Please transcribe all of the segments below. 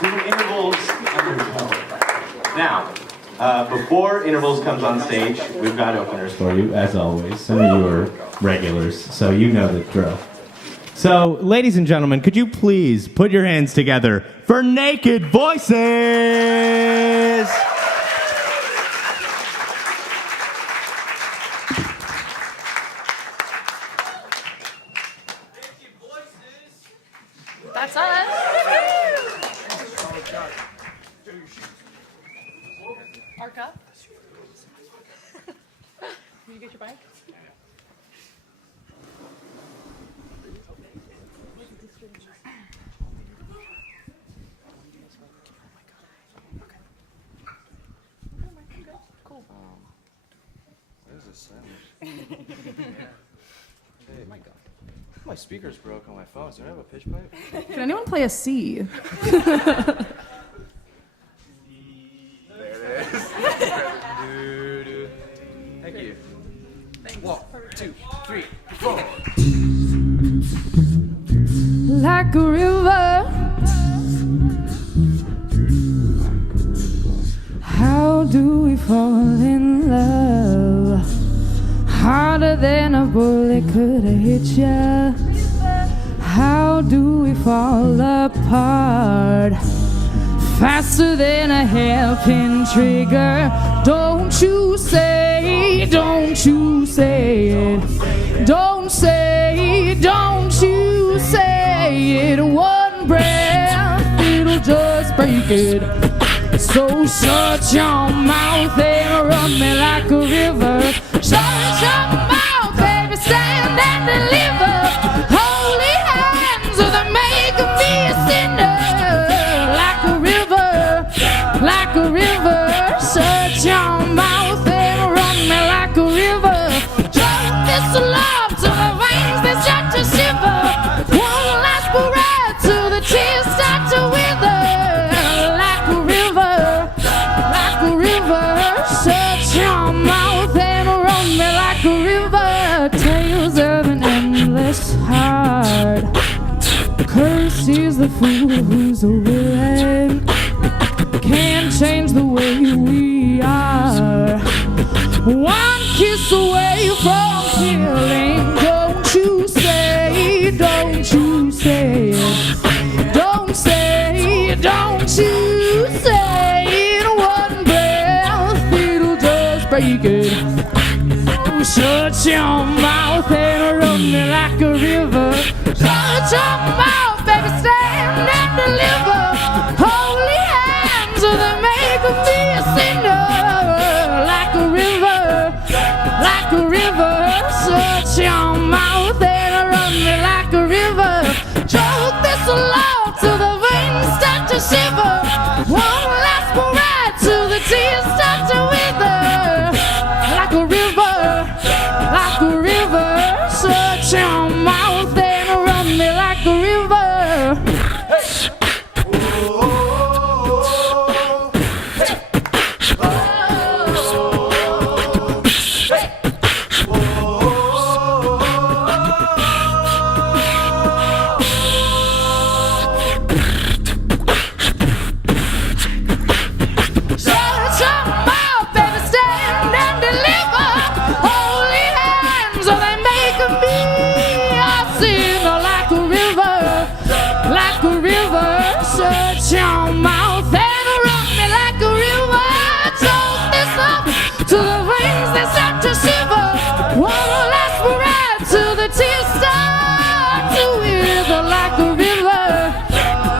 do intervals undergo. Now, before intervals comes on stage, we've got openers for you, as always. Some of you are regulars, so you know the drill. So, ladies and gentlemen, could you please put your hands together for Naked Voices? That's us. Arca. Can you get your bike? Cool. There's a sound. Hey, my God. My speaker's broke on my phone. Do I have a pitch pipe? Can anyone play a C? There it is. Thank you. Thanks. 1, 2, 3, 4. Like a river, how do we fall in love? Harder than a bullet could have hit ya. How do we fall apart? Faster than a hairpin trigger. Don't you say it. Don't you say it. Don't you say it. One breath, it'll just break it. So shut your mouth and run me like a river. Shut your mouth, baby, stand and deliver. Holy hands, they make me a sinner. Like a river, like a river. Shut your mouth and run me like a river. Drove this love to the veins that start to shiver. One last parade till the tears start to wither. Like a river, like a river. Shut your mouth and run me like a river. Tales of an endless heart. Cursed is the fool who's willing. Can't change the way we are. One kiss away from killing. Don't you say it. Don't you say it. Don't say it. Don't you say it. One breath, it'll just break it. Oh, shut your mouth and run me like a river. Shut your mouth, baby, stand and deliver. Holy hands, they make me a sinner. Like a river, like a river. Shut your mouth and run me like a river. Drove this love till the veins start to shiver. One last parade till the tears start to wither. Like a river, like a river. Shut your mouth and run me like a river. Shut your mouth, baby, stand and deliver. Holy hands, they make me a sinner. Like a river, like a river. Shut your mouth and run me like a river. Told this up to the wings that start to shiver. One last parade till the tears start to wither. Like a river,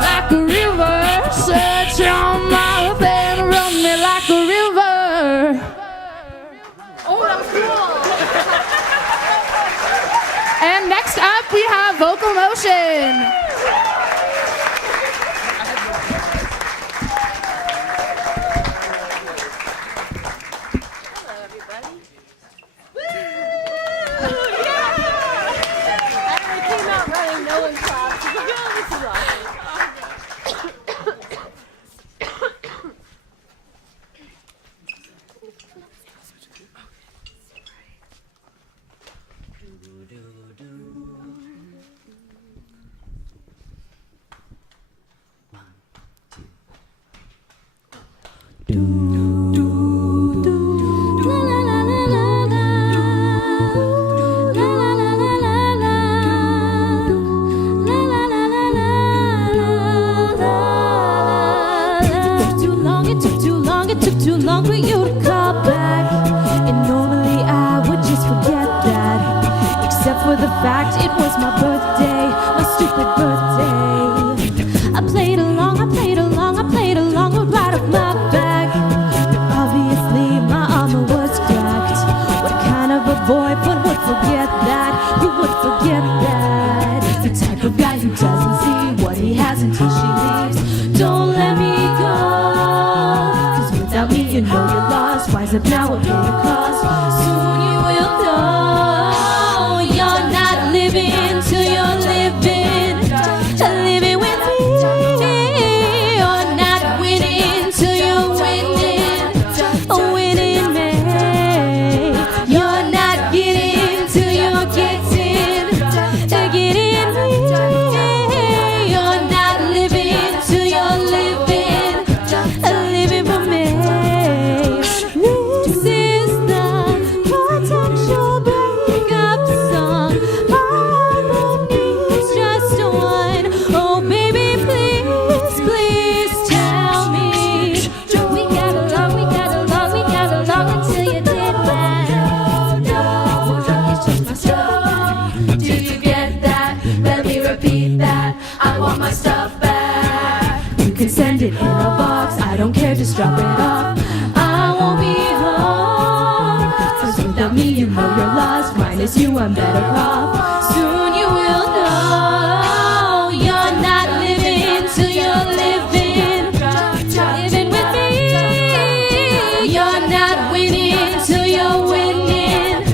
like a river. Shut your mouth and run me like a river. Oh, that was cool. And next up we have Vocal Motion. Hello, everybody. Woo! Yeah! I came out running, no one clapped. Oh, this is awesome. fact, it was my birthday, my stupid birthday. I played along, I played along, I played along, would ride up my back. Obviously, my armor was cracked. What kind of a boyfriend would forget that? You would forget that. The type of guy who doesn't see what he has until she leaves. Don't let me go, 'cause without me you know you're lost. Rise up now and pay your cost. Soon you will know you're not living till you're living. Living with me. You're not winning till you're winning. Winning me. You're not getting till you're getting. Getting me. You're not living till you're living. Living for me. This is the potential breakup song. Harmony's just one. Oh baby, please, please tell me. We got along, we got along, we got along until you did that. No, it's just my stuff. Do you get that? Let me repeat that. I want my stuff back. You can send it in a box. I don't care, just drop it off. I won't be home. 'Cause without me, you know you're lost. Minus you, I'm better off. Soon you will know you're not living till you're living. Living with me. You're not winning till you're winning.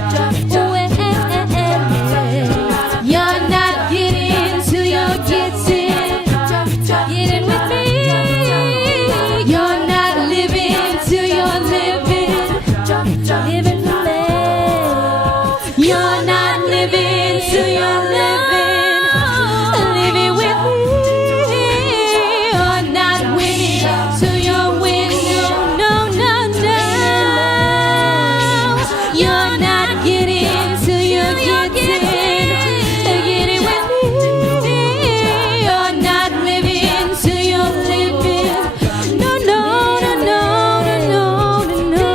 You're not getting till you're getting. Getting with me. You're not living till you're living. Living for me. You're not living till you're living. Living with me. You're not winning till you're winning. No, no, no. You're not getting till you're getting. Getting with me. You're not living till you're living. No, no, no, no, no, no, no, no.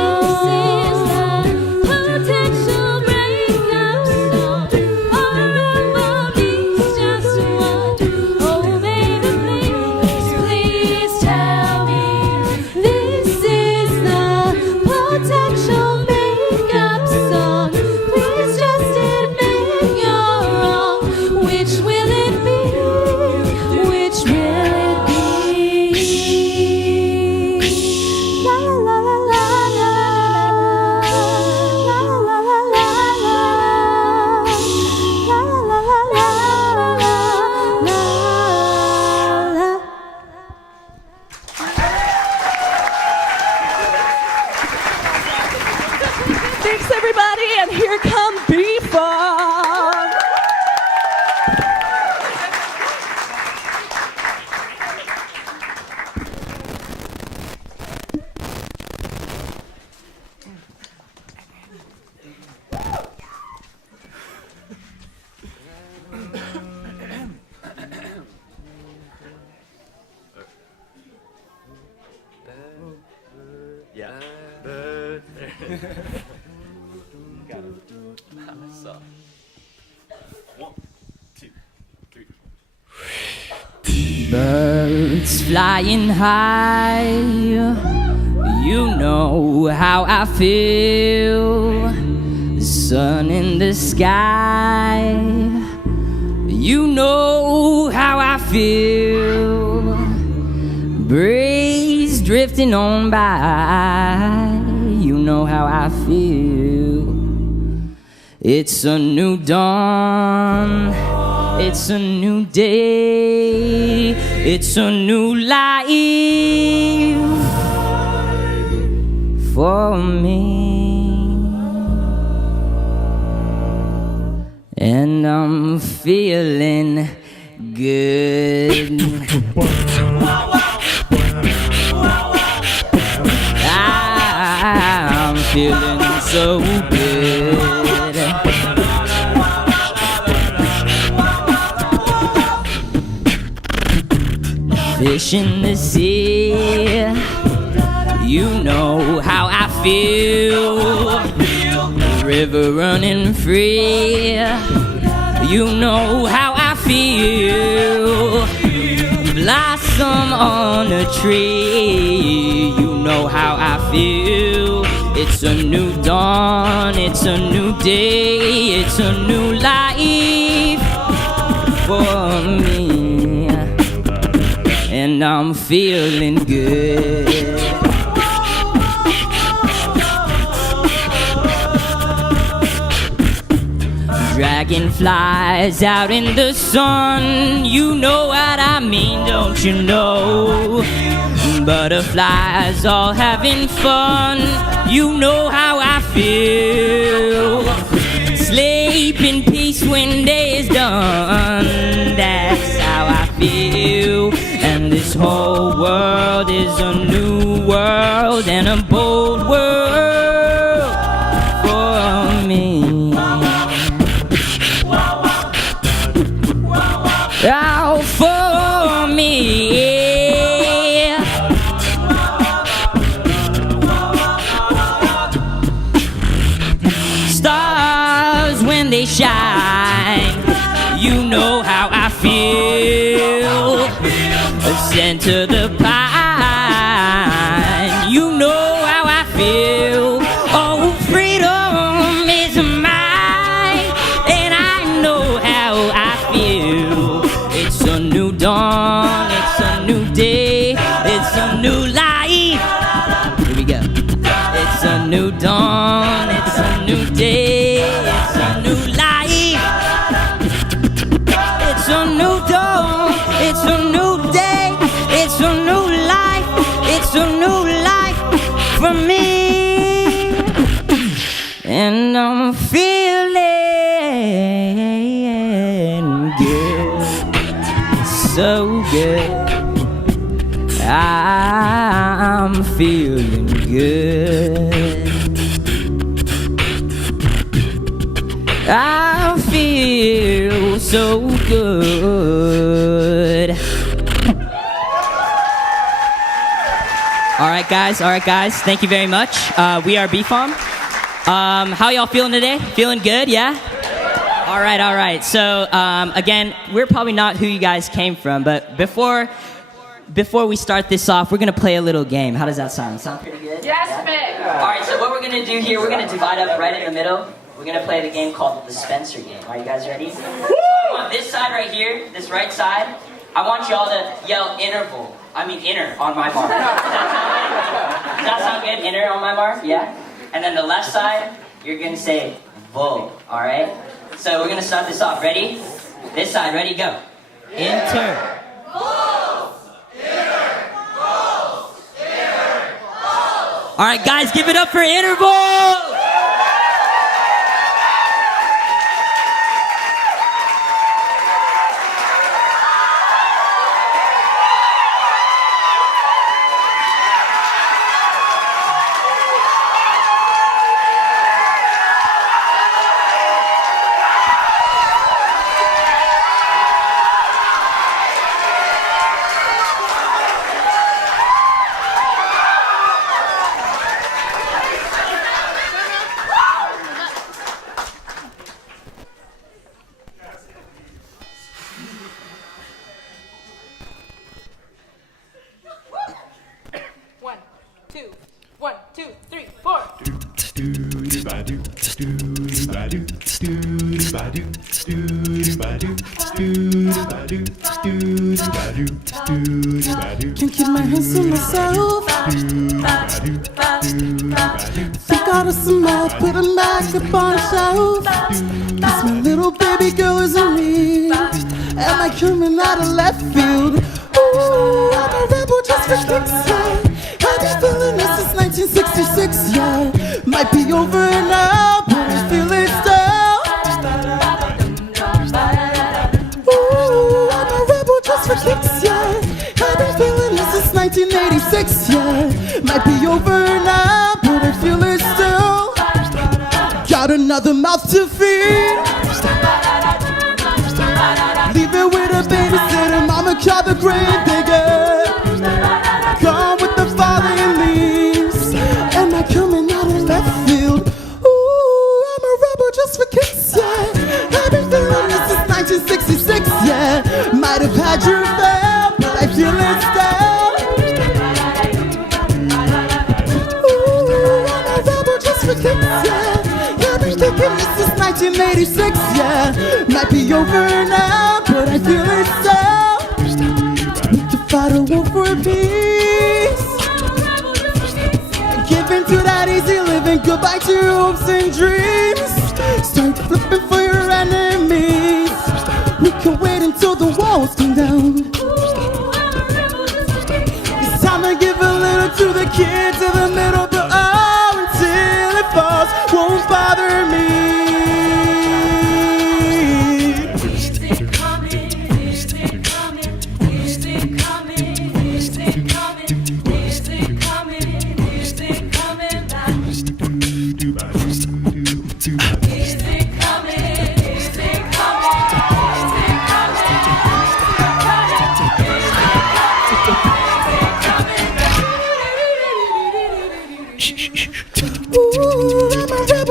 Potential breakup song. Harmony's just one. Oh baby, please, please tell me. This is the potential breakup song. Please just admit you're wrong. Which will it be? Which will it be? La la la la la la la la la la la la la. Thanks, everybody, and here come B-Funk. Yeah. Got it. So. 1, 2, 3. Birds flying high, you know how I feel. The sun in the sky, you know how I feel. Breeze drifting on by, you know how I feel. It's a new dawn, it's a new day, it's a new life for me. And I'm feeling good. I'm feeling so good. Fish in the sea, you know how I feel. River running free, You know how I feel. Blossom on a tree. You know how I feel. It's a new dawn, it's a new day, it's a new life for me. And I'm feeling good. Dragonflies out in the sun, you know what I mean, don't you know? Butterflies all having fun, you know how I feel. Sleep in peace when day is done, that's how I feel. And this whole world is a new world and a bold world for me. Oh, for me. Stars when they shine, you know how I feel. Center the pine, you know how I feel. Oh, freedom is mine, and I know how I feel. It's a new dawn, it's a new day, it's a new life. Here we go. It's a new dawn, it's a new day, it's a new life. It's a new dawn, it's a new day, it's a new life, it's a new life for me. And I'm feeling good, so good. I'm feeling good. I feel so good. All right, guys. Thank you very much. We are BFOM. How y'all feeling today? Feeling good? Yeah. All right. So again, we're probably not who you guys came from, but before we start this off, we're gonna play a little game. How does that sound? Sound pretty good? Yes, Vic. All right. So what we're gonna do here, we're gonna divide up right in the middle. We're gonna play the game called the Spencer game. Are you guys ready? So I want this side right here, this right side. I want y'all to yell inner on my mark. Does that sound good? Inner on my mark? Yeah. And then the left side, you're gonna say vo. All right. So we're gonna start this off. Ready? This side. Ready? Go. Inter. All right, guys, give it up for interval. One, two, three, four. Can't keep my hands to myself. Think out of some mouth, put them back up on the shelf. Cause my little baby girl is in me. Am I coming out of left field? Ooh, I'm a rebel just for kicks, yeah. I've been feeling this since 1966, yeah. Might be over now, but I feel it still. Ooh, I'm a rebel just for kicks, yeah. I've been feeling this since 1986, yeah. Might be over now, but I feel it still. Got another mouth to feed. Leave it with a babysitter, mama call the grave digger. Gone with the falling leaves. Am I coming out of left field? Ooh, I'm a rebel just for kicks, yeah. I've been feeling this since 1986, yeah. Might be over now, but I feel it still. Need to fight a war for peace. Giving to that easy living, goodbye to your hopes and dreams. Start flipping for your enemies. We can wait until the walls come down. It's time to give a little to the kids in the middle, but oh, until it falls, won't bother me.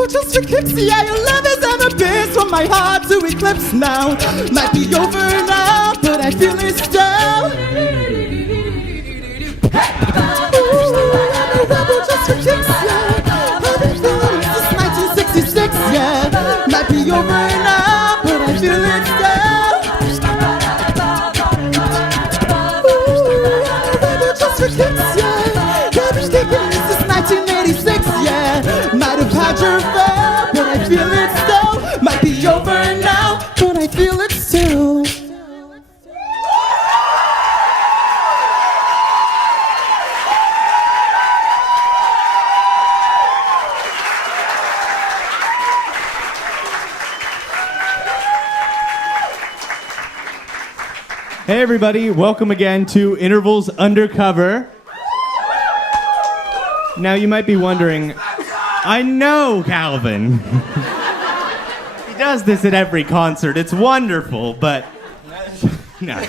Just for kicks, yeah, your love is an abyss from my heart to eclipse now. Might be over now, but I feel it still. Ooh, I'm a rebel just for kicks, yeah. I've been feeling since 1966, yeah. Might be over now, but I feel it still. Ooh, I'm a rebel just for kicks, yeah. I've been kicking since 1986, yeah. Might have had your fill, but I feel it still. Might be over now, but I feel it still. Hey everybody, welcome again to Intervals Undercover. Now you might be wondering, I know Calvin. He does this at every concert. It's wonderful, but no.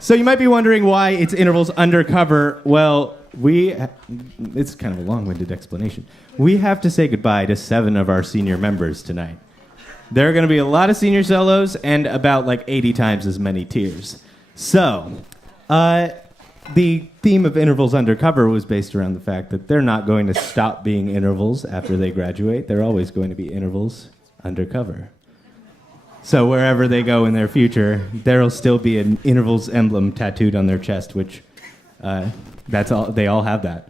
So you might be wondering why it's Intervals Undercover. Well, it's kind of a long-winded explanation. We have to say goodbye to 7 of our senior members tonight. There are going to be a lot of senior solos and about like 80 times as many tears. So, the theme of Intervals Undercover was based around the fact that they're not going to stop being intervals after they graduate. They're always going to be intervals undercover. So wherever they go in their future, there'll still be an intervals emblem tattooed on their chest, which that's all. They all have that.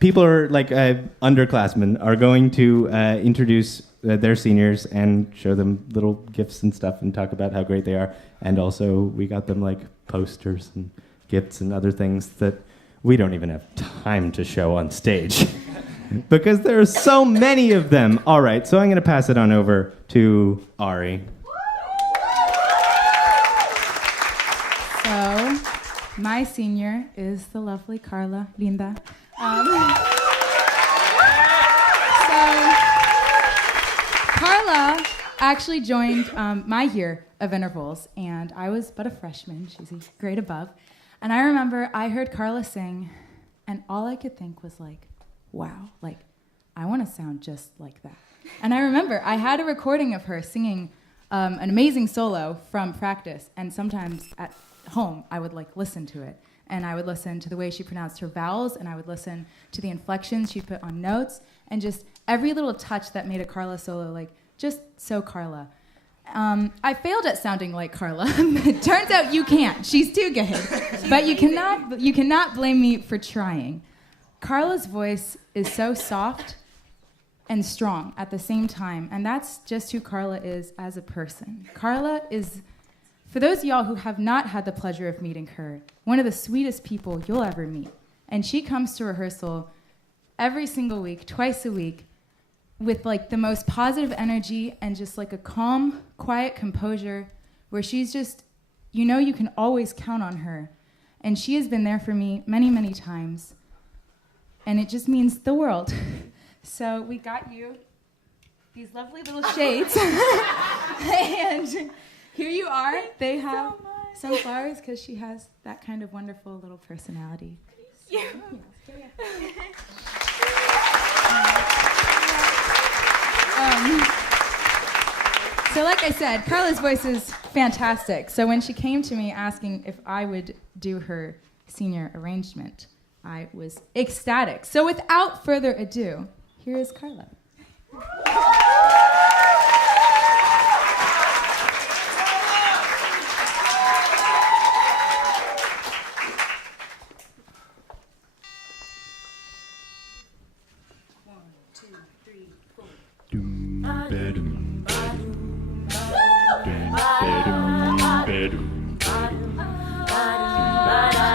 People are like underclassmen are going to introduce their seniors and show them little gifts and stuff and talk about how great they are. And also we got them like posters and gifts and other things that we don't even have time to show on stage because there are so many of them. All right, so I'm going to pass it on over to Ari. So, my senior is the lovely Carla Linda. Carla actually joined my year of intervals, and I was but a freshman. She's a grade above. And I remember I heard Carla sing, and all I could think was like, wow, like, I want to sound just like that. And I remember I had a recording of her singing an amazing solo from practice, and sometimes at home I would like listen to it. And I would listen to the way she pronounced her vowels, and I would listen to the inflections she put on notes, and just every little touch that made a Carla solo, like, just so Carla. I failed at sounding like Carla. It turns out you can't. She's too good. But you cannot blame me for trying. Carla's voice is so soft and strong at the same time, and that's just who Carla is as a person. Carla is, for those of y'all who have not had the pleasure of meeting her, one of the sweetest people you'll ever meet. And she comes to rehearsal every single week, twice a week, with like the most positive energy and just like a calm, quiet composure where she's just, you know, you can always count on her. And she has been there for me many, many times. And it just means the world. So we got you these lovely little shades. And here you are. They have some flowers because she has that kind of wonderful little personality. Yeah. So like I said, Carla's voice is fantastic. So when she came to me asking if I would do her senior arrangement, I was ecstatic. So without further ado, here is Carla.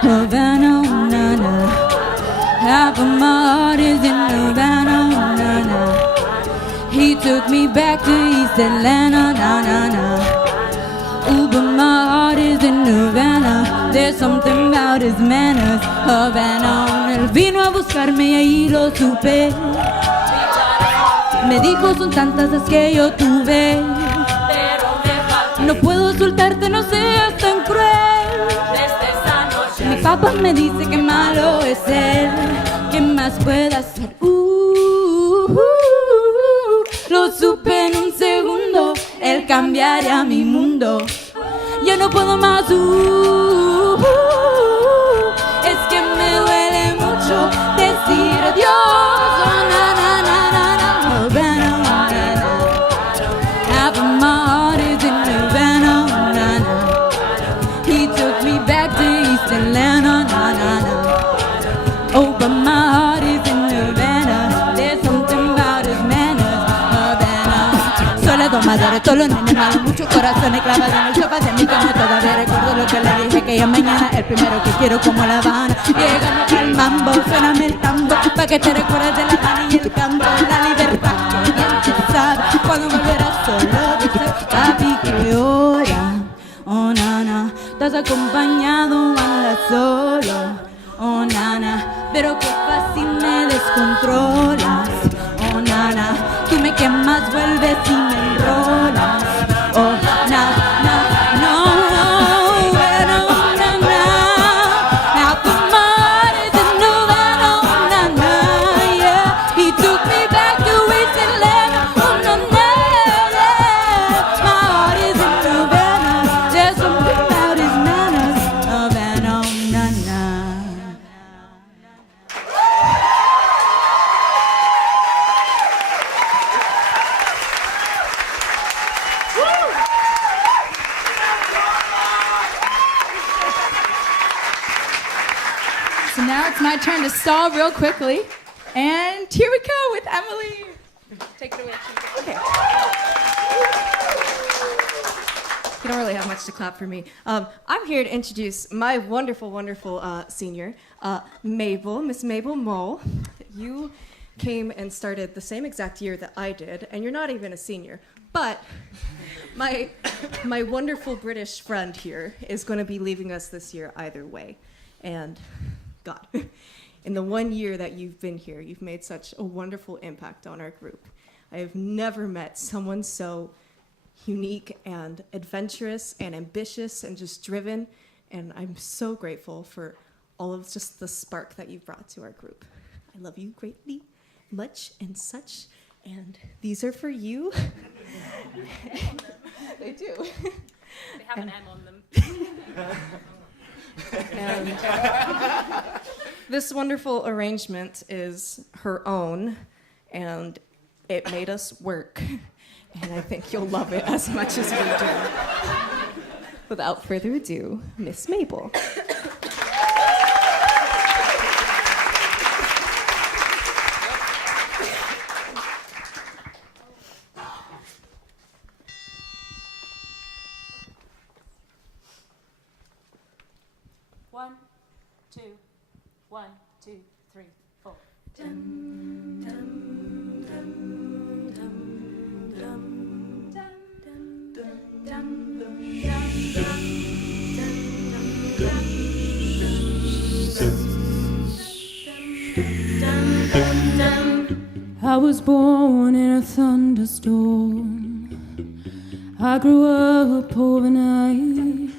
Havana, na na. Half of my heart is in Havana, na na. He took me back to East Atlanta, na na na. Ooh, but my heart is in Havana. There's something about his manners. Havana, él vino a buscarme y ahí lo supe. Me dijo son tantas las que yo tuve. No puedo soltarte, no seas tan cruel. Mi papá me dice que malo es él. ¿Qué más puedo hacer? Lo supe en un segundo. Él cambiaría mi mundo. Ya no puedo más. Es que me duele mucho decir adiós. Na, na, na, na, na. Havana, na, na. Half of my heart is in Havana, na, na. He took me back to East Atlanta, na, na, na. Oh, but my heart is in Havana. There's something about his manners, Havana. Sola tomadora, todos los nenes malos, muchos corazones clavados en el sofá de mi cama. Todavía recuerdo lo que le dije aquella mañana. El primero que quiero como La Habana. Llegamos al mambo, suéname el tambo, pa' que te recuerdes de La Habana y el campo. La libertad que bien tú sabes, cuando volverás solo dices, papi, que hora. Oh, nana, estás acompañado, andas solo. Oh, nana, pero qué fácil me descontrolas. Oh, nana, tú me quemas, vuelves y me enrolas. Oh, na, na, no, no, na, na. Half of my heart is in Havana, oh, na, na, yeah. He took me back to East Atlanta, oh, na, na, yeah. My heart is in Havana. There's something about his manners, Havana, oh, na, na. So now it's my turn to stall real quickly. And here we go with Emily. Take it away. Okay. You don't really have much to clap for me. I'm here to introduce my wonderful, wonderful senior, Mabel, Miss Mabel Mole. You came and started the same exact year that I did, and you're not even a senior. But my wonderful British friend here is going to be leaving us this year either way. And God, in the 1 year that you've been here, you've made such a wonderful impact on our group. I have never met someone so unique and adventurous and ambitious and just driven, and I'm so grateful for all of just the spark that you've brought to our group. I love you greatly, much and such, and these are for you. They do. They have an M on them. And this wonderful arrangement is her own, and it made us work. And I think you'll love it as much as we do. Without further ado, Miss Mabel. One, two, 1, 2, 3, 4. I was born in a thunderstorm. I grew up overnight.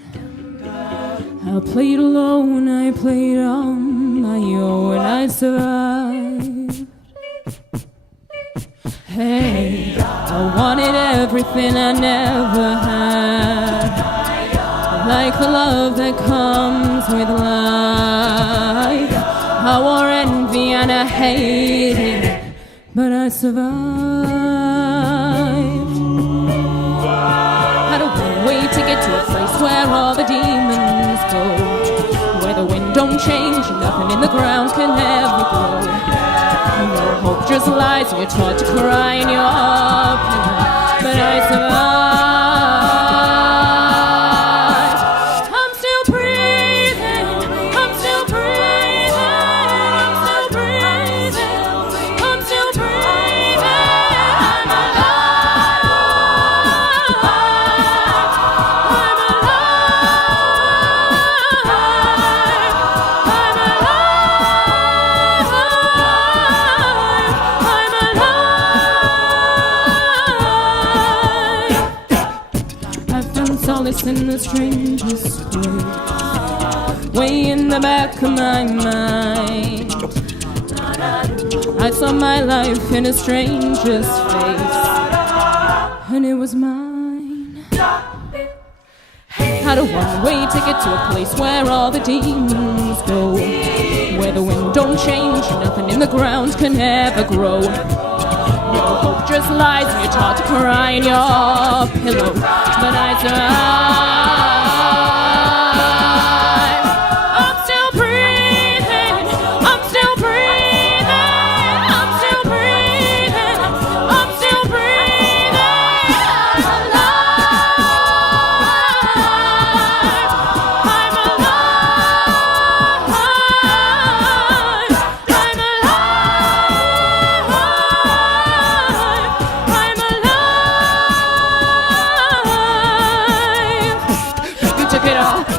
I played alone, I played on my own, I survived. Hey, I wanted everything I never had, like the love that comes with life. a war, envy, and a hate, but I survived. Had a way to get to a place where all the demons go, where the wind don't change, nothing in the ground can ever grow. No hope just lies, and you're taught to cry in your pillow, but I survived. I'm still breathing, I'm still breathing, I'm still breathing, I'm still breathing. I'm alive, I'm solace in the strangest way in the back of my mind. I saw my life in a stranger's face, and it was mine. Had a one-way ticket to a place where all the demons go, where the wind don't change, nothing in the ground can ever grow. No hope just lies, and you're taught to cry in your pillow, but I survive. I'm still breathing, I'm still breathing, I'm still breathing, I'm still breathing. I'm alive, I'm alive, I'm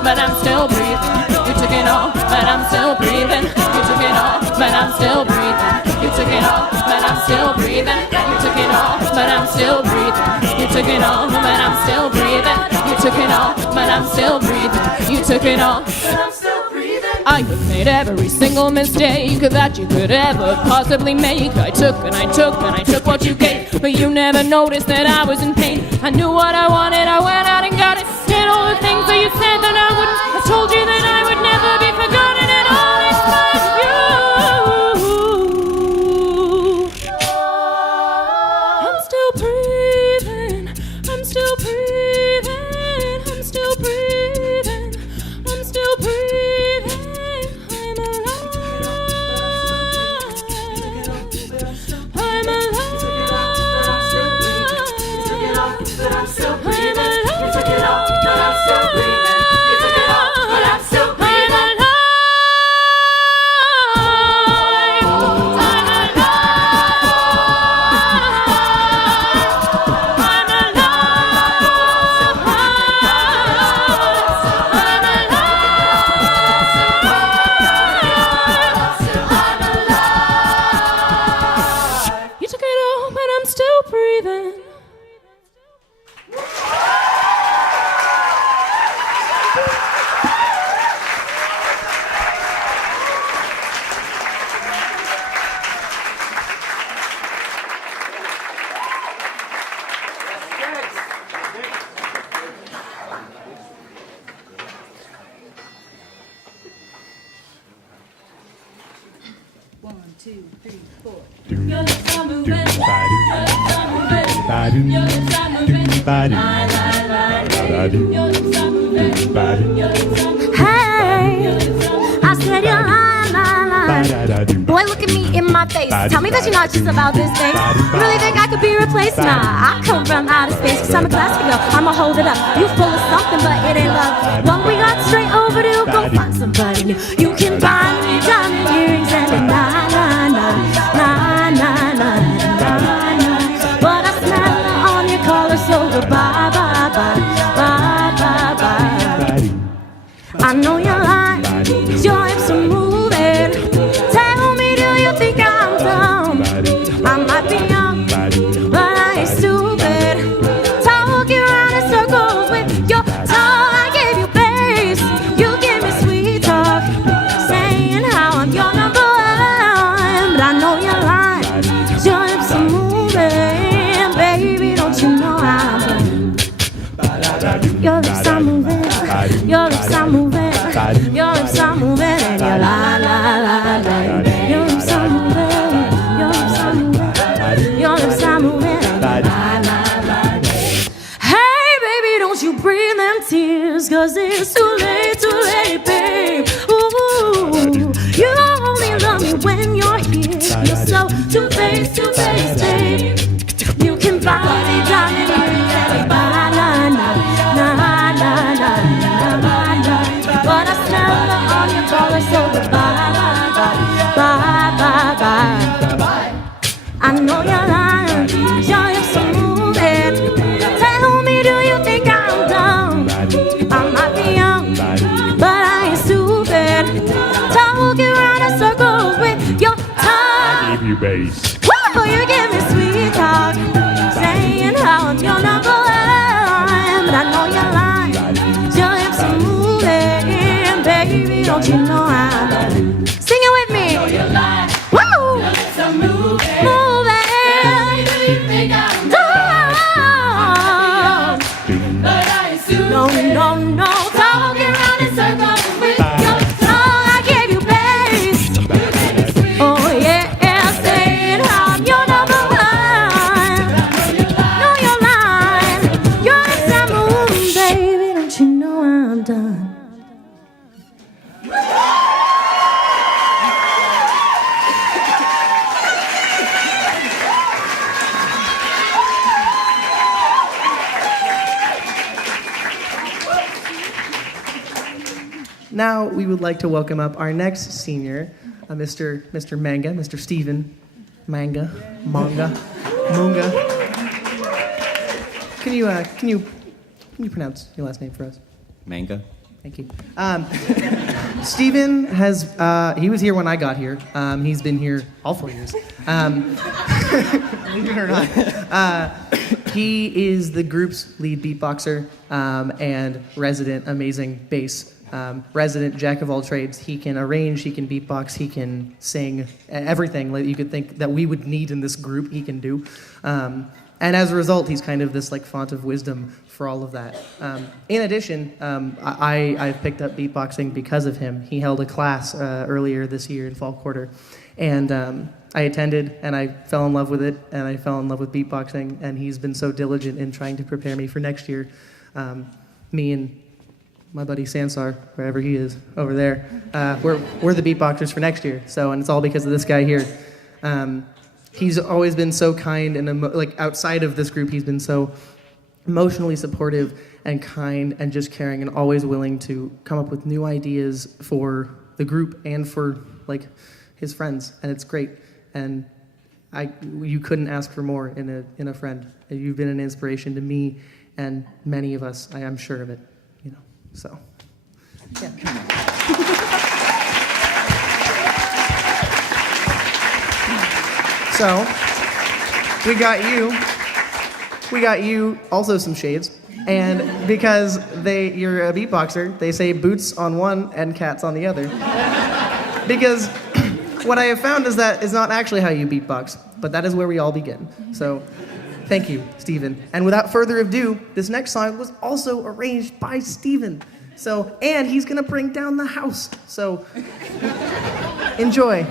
but I'm still breathing. You took it all, but I'm still breathing. You took it all, but I'm still breathing. You took it all, but I'm still breathing. You took it all, but I'm still breathing. You took it all, but I'm still breathing. You took it all, but I'm still breathing. You took it all, but I'm still breathing. I have made every single mistake that you could ever possibly make. I took and I took and I took what you gave, but you never noticed that I was in pain. I knew what I wanted, I went out and got it. Did all the things that you said that I wouldn't. I told you that I would never be forgotten, and all in spite of you. I'm still breathing, I'm still breathing, I'm still breathing, I'm still breathing. I'm alive, I'm alive, I'm still breathing. You took it all, but I'm still breathing. Hey, I said you're lying. Boy, look at me in my face. Tell me that you're not just about this thing. You really think I could be replaced? Nah, I come from outer space, cause I'm a classy girl. I'ma hold it up. You full of something, but it ain't love. What we got straight overdue, go find somebody new. You can buy me diamond earrings and a na. But I smell on your collar, so goodbye, bye. I know you're lying, your hips are moving. Tell me, do you think I'm dumb? I might be young, but I ain't stupid. Talking around in circles with your tongue. I gave you bass, you give me sweet talk, saying how I'm your number one. But I know you're lying, your hips are moving. Baby, don't you know I'm your lips are moving, your lips are moving, your lips are moving, and you're la. 'cause it's too late, babe. Ooh, you only love me when you're here. You're so two-faced, babe. You can buy me, darling, you can buy, but I smell the onion color, so bye. I know you're lying, your hips are moving. Tell me, do you think I'm dumb? I might be young, but I ain't stupid. Talking around in circles with your tongue. Give you bass. Whoa, you give me sweet talk, saying how I'm your number one. But I know you're lying, your hips are moving. Baby, don't you know I'm sing it with me. Woo! Your hips are moving. No, talking around in circles with your tongue. I gave you bass. Oh yeah, saying how I'm your number one. Know you're lying. Your lips are moving, baby. Don't you know I'm done? Now we would like to welcome up our next senior, Mr. Manga, Mr. Steven Manga. Can you pronounce your last name for us? Manga. Thank you. Steven he was here when I got here. He's been here all 4 years. Believe it or not. He is the group's lead beatboxer and resident amazing bass. Resident jack of all trades. He can arrange, he can beatbox, he can sing, everything that you could think that we would need in this group, he can do. And as a result, he's kind of this like font of wisdom for all of that. In addition, I've picked up beatboxing because of him. He held a class earlier this year in fall quarter, and I attended and I fell in love with it, and I fell in love with beatboxing, and he's been so diligent in trying to prepare me for next year. Me and my buddy Sansar, wherever he is, over there, we're the beatboxers for next year. So, and it's all because of this guy here. He's always been so kind and like outside of this group, he's been so emotionally supportive and kind and just caring and always willing to come up with new ideas for the group and for like his friends, and it's great. And you couldn't ask for more in a friend. You've been an inspiration to me and many of us. I am sure of it. So, yeah. So, we got you also some shades, and because you're a beatboxer, they say boots on one and cats on the other. Because what I have found is that is not actually how you beatbox, but that is where we all begin. So, thank you, Steven. And without further ado, this next song was also arranged by Steven. So, and he's gonna bring down the house. So, enjoy.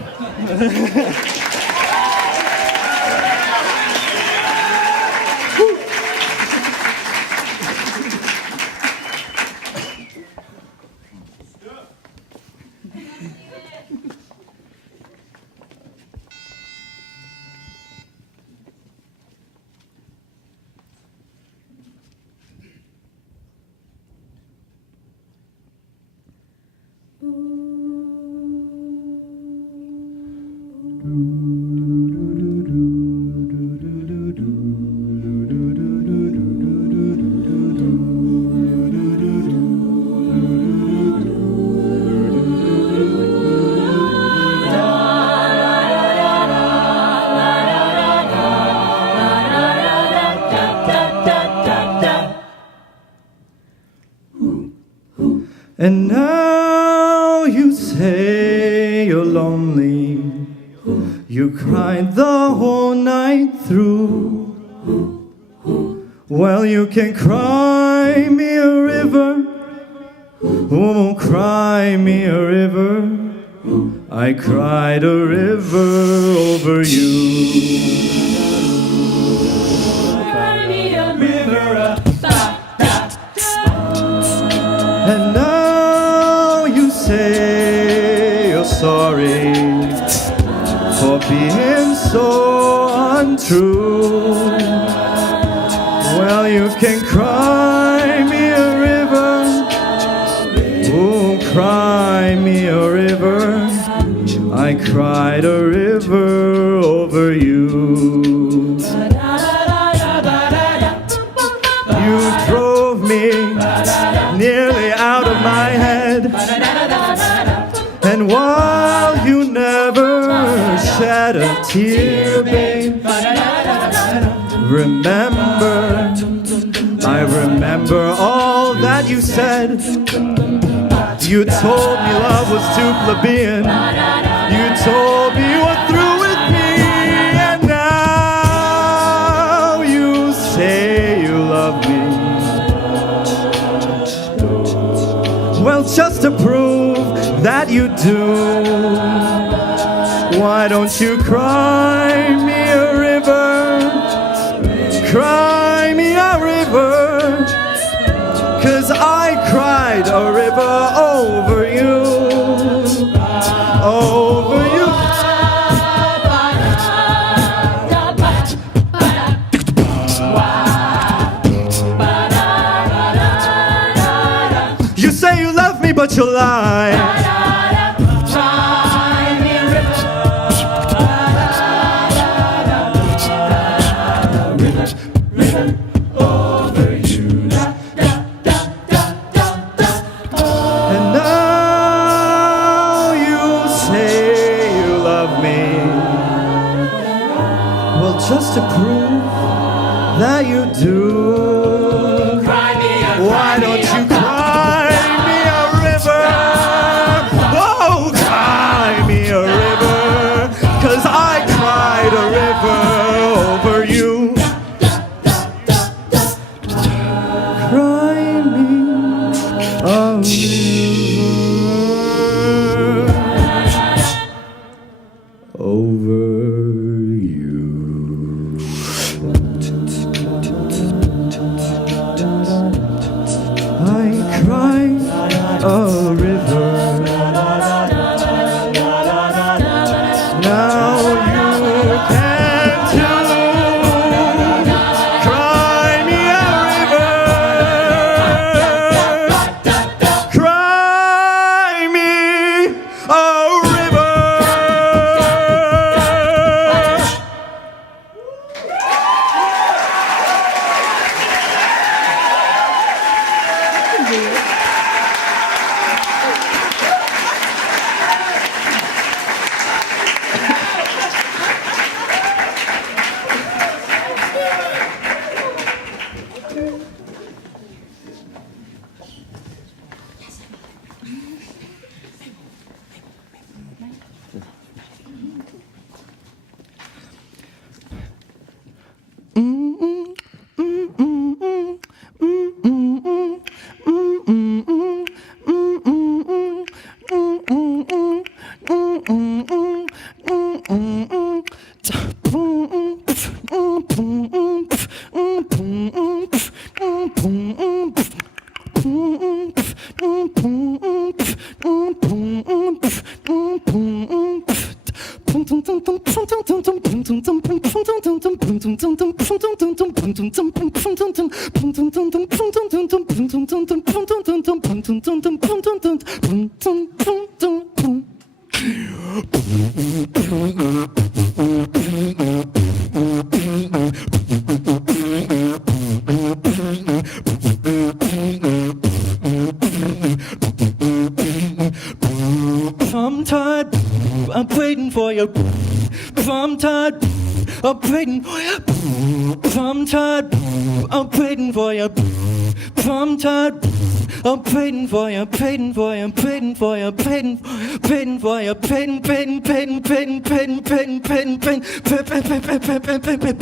And now you say you're lonely. You cried the whole night through. Well, you can cry me a river. Oh, cry me a river. I cried a river over you. Cry me a river. sorry for being so untrue. Well, you can cry me a river. Oh, cry me a river. I cried a river over you. You drove me nearly out of my head. And while you never shed a tear, babe, remember, I remember all that you said. You told me love was too plebeian. You told me you were through with me. And now you say you love me. Well, just to prove that you do, why don't you cry me a river? Cry me a river, 'cause I cried a river over you, over you. You say you love me, but you lie. And now you say you love me. Well, just to prove that you do, why don't you cry me a river? Oh, cry me a river, 'cause I cried a river over you. Cry me a river over you. I cried a river. Now you can too. Cry me a river. Cry me a river. I'm tired, I'm waiting for you. I'm tired, I'm waiting for you. I'm tired, I'm waiting for you. I'm tired, I'm waiting for you, waiting for you, waiting for you, waiting for you, waiting, waiting, waiting, waiting, waiting, waiting, waiting, waiting.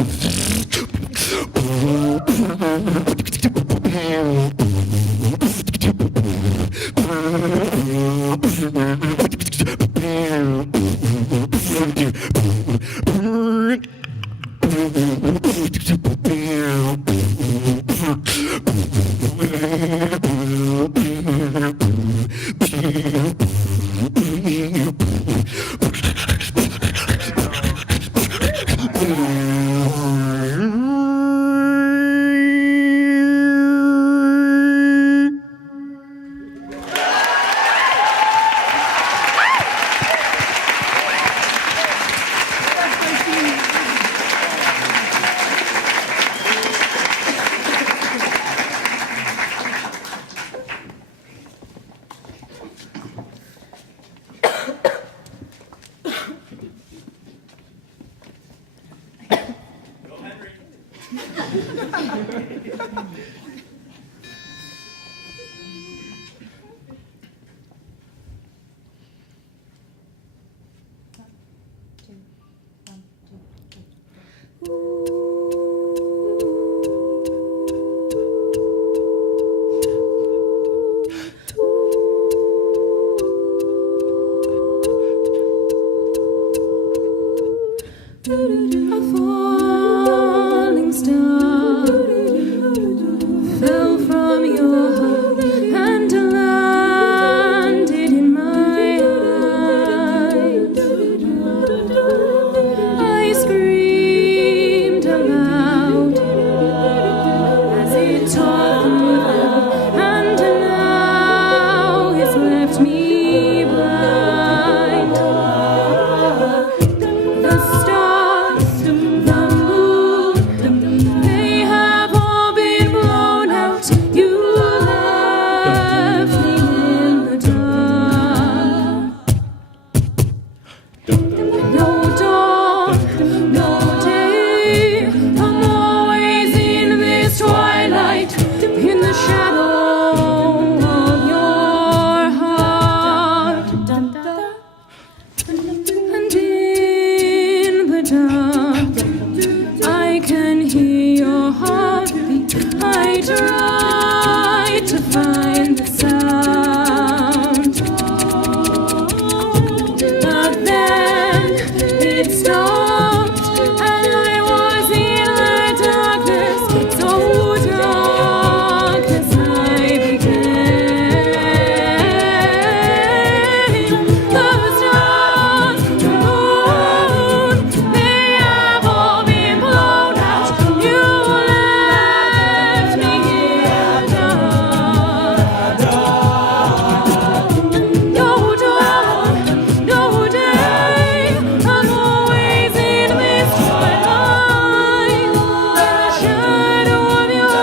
A falling star fell from your heart and landed in my eyes. I screamed aloud as it tore through them, and now it's left me blind. The stars, the moon, they have all been blown out. You left me in the dark. No dawn, no day. I'm always in this twilight, in the shadow of your heart. And in the dark, I can hear your heartbeat. I try to find the sound, but then it stopped, and I was in the darkness, so dark as I became. The stars, the moon, they have all been blown out. You left me here dark. No dawn, no day. I'm always in this twilight, in the shadow of your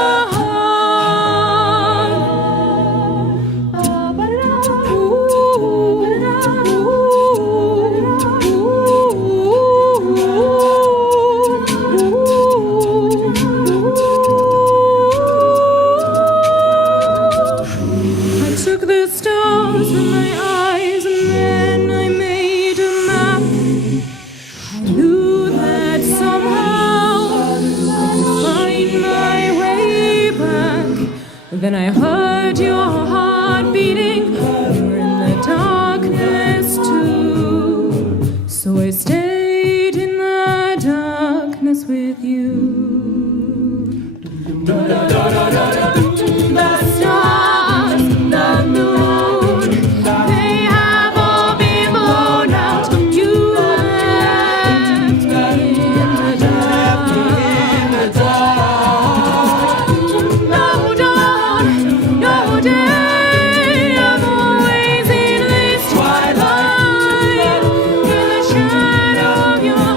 I took the stars from my eyes and then I made a map. I knew that somehow I could find my way back. Then I heard your heart beating. You were in the darkness too. So I stayed in the darkness with you. The stars, the moon, they have all been blown out. You left me in the dark. No dawn, no day. I'm always in this twilight, in the shadow of your heart.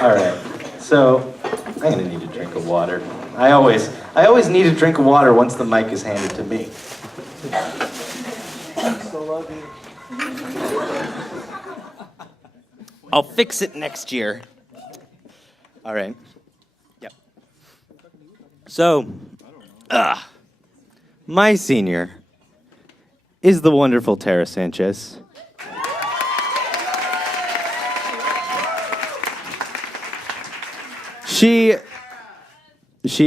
All right. So I'm gonna need a drink of water. I always need a drink of water once the mic is handed to me. I'll fix it next year. All right. Yep. So, my senior is the wonderful Tara Sanchez. She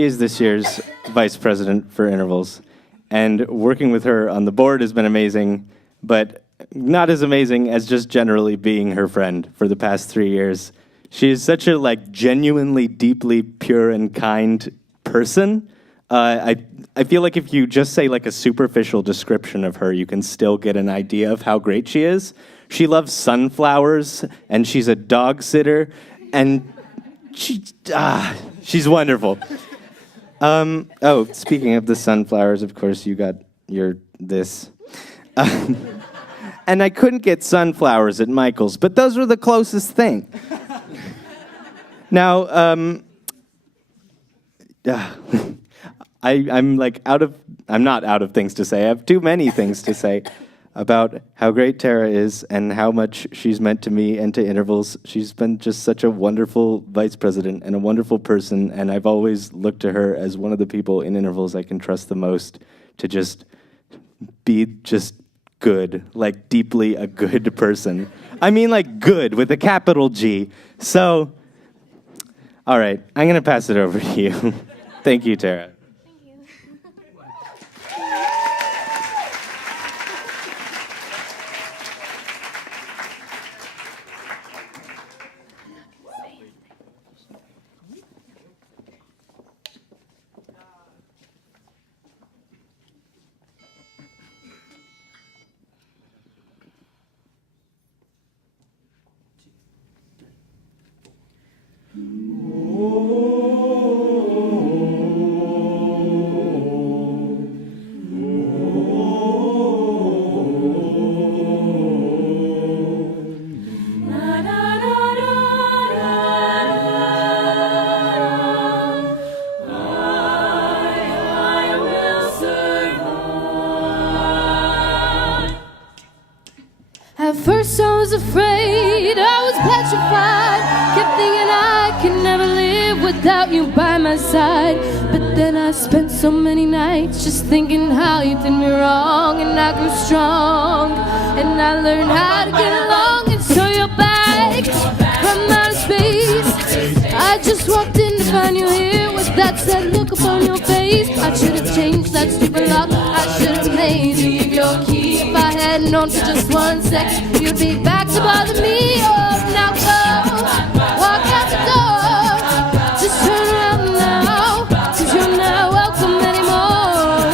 is this year's vice president for intervals, and working with her on the board has been amazing, but not as amazing as just generally being her friend for the past 3 years. She is such a genuinely, deeply pure and kind person. I feel like if you just say a superficial description of her, you can still get an idea of how great she is. She loves sunflowers, and she's a dog sitter, and She's wonderful. Oh, speaking of the sunflowers, of course, you got this. And I couldn't get sunflowers at Michael's, but those were the closest thing. Now, I'm not out of things to say. I have too many things to say about how great Tara is and how much she's meant to me and to Intervals. She's been just such a wonderful vice president and a wonderful person, and I've always looked to her as one of the people in Intervals I can trust the most to just be just good, like deeply a good person. I mean like good with a capital G. So, all right, I'm gonna pass it over to you. Thank you, Tara. At first I was afraid, I was petrified. Kept thinking I could never live without you by my side. But then I spent so many nights just thinking how you did me wrong. And I grew strong, and I learned how to get along. And so you're back from outer space. I just walked in to find you here with that sad look upon your face. I should have changed that stupid lock. I should have made you give your key. If I had known for just 1 second you'd be back to bother me. Oh, now go, walk out the door. Just turn around now, 'cause you're not welcome anymore.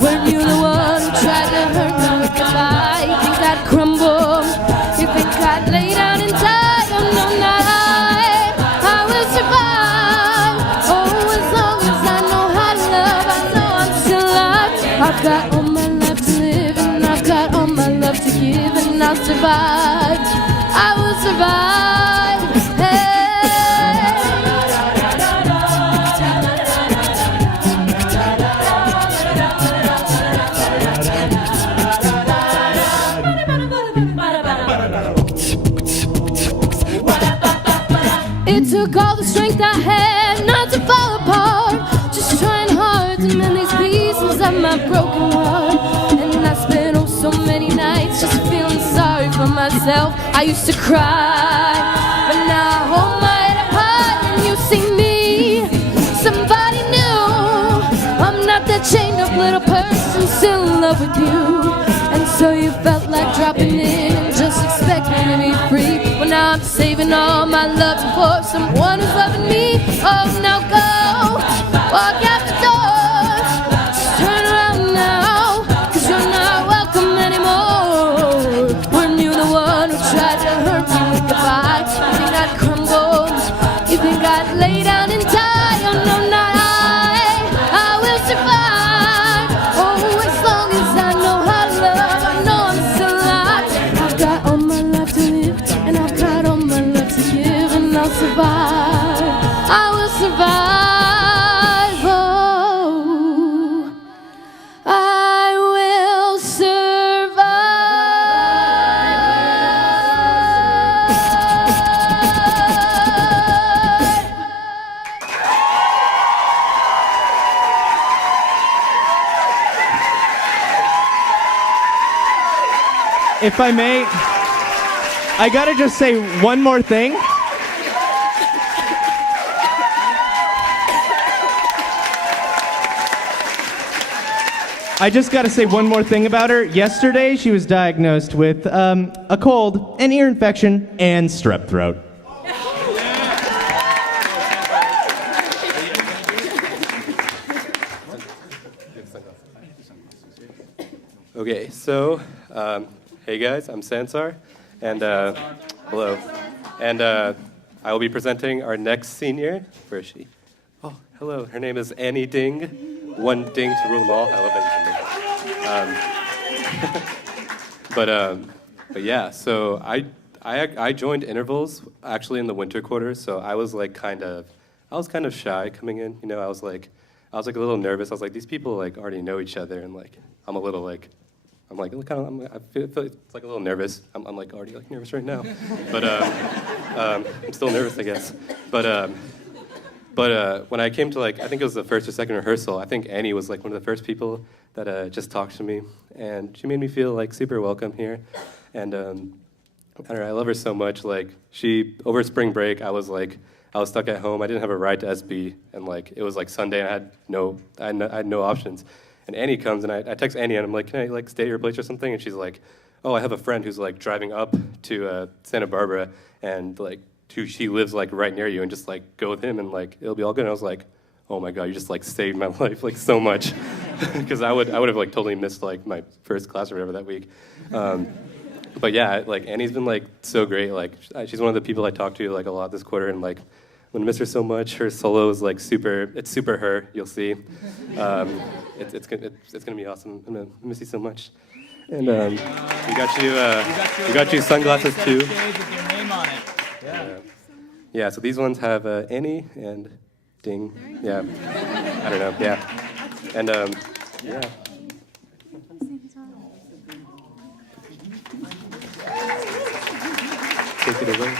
Weren't you the one who tried to hurt me with goodbye? You think I'd crumble? You think I'd lay down and die? Oh, no, not I will survive. Oh, as long as I know how to love, I know I'm still alive. I've got all my life to live, and I've got all my love to give, and I'll survive. I will survive. Hey. It took all the strength I had not to fall apart. Just trying hard to mend these pieces of my broken heart. And I spent oh so many nights just feeling sorry for myself. I used to cry, but now I hold my head up high and you see me. Somebody new. I'm not that chained up little person still in love with you. And so you felt like dropping in and just expecting to be free. Well, now I'm saving all my love for someone who's loving me. Oh, now go, walk out the door. Just turn around now, 'cause you're not welcome anymore. Weren't you the one who tried to hurt me with goodbye? You think I'd crumble? You think I'd lay down and die? Oh, no, not I will survive. Oh, as long as I know how to love, I know I'm still alive. I've got all my life to live, and I've got all my love to give, and I'll survive. I will survive. Oh, I will If I may, I gotta just say one more thing. I just gotta say one more thing about her. Yesterday, she was diagnosed with a cold, an ear infection, and strep throat. Okay, so, hey guys, I'm Sansar, and hello. And I will be presenting our next senior. Where is she? hello. Her name is Annie Ding. One ding to rule them all. I love that you but yeah, so I joined intervals actually in the winter quarter, so I was kind of shy coming in. You know, I was like a little nervous. I was like, these people already know each other, and I'm a little I feel it's a little nervous. I'm already nervous right now, but I'm still nervous, I guess. But when I came to I think it was the first or second rehearsal, I think Annie was one of the first people that just talked to me, and she made me feel super welcome here, and I don't know, I love her so much. She over spring break, I was stuck at home. I didn't have a ride to SB, and it was Sunday, and I had no options. And Annie comes, and I text Annie, and I'm like, can I stay at your place or something? And she's like, oh, I have a friend who's driving up to Santa Barbara, and she lives right near you, and just go with him, and it'll be all good. And I was like, oh my God, you just saved my life so much, because I would have totally missed my first class or whatever that week. But yeah, Annie's been so great. She's one of the people I talk to a lot this quarter, and I'm gonna miss her so much. Her solo is super. It's super her. You'll see. It's gonna be awesome. I'm gonna miss you so much. And we got you sunglasses too. With your name on it. Yeah. So these ones have Annie and Ding. Yeah. I don't know. Yeah. And yeah. Take it away.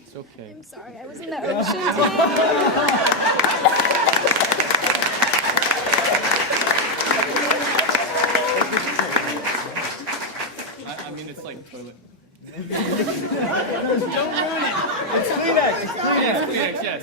It's okay. I'm sorry, I was in the ocean. I mean, it's like toilet. Don't ruin it. It's Kleenex. It's Kleenex, yes.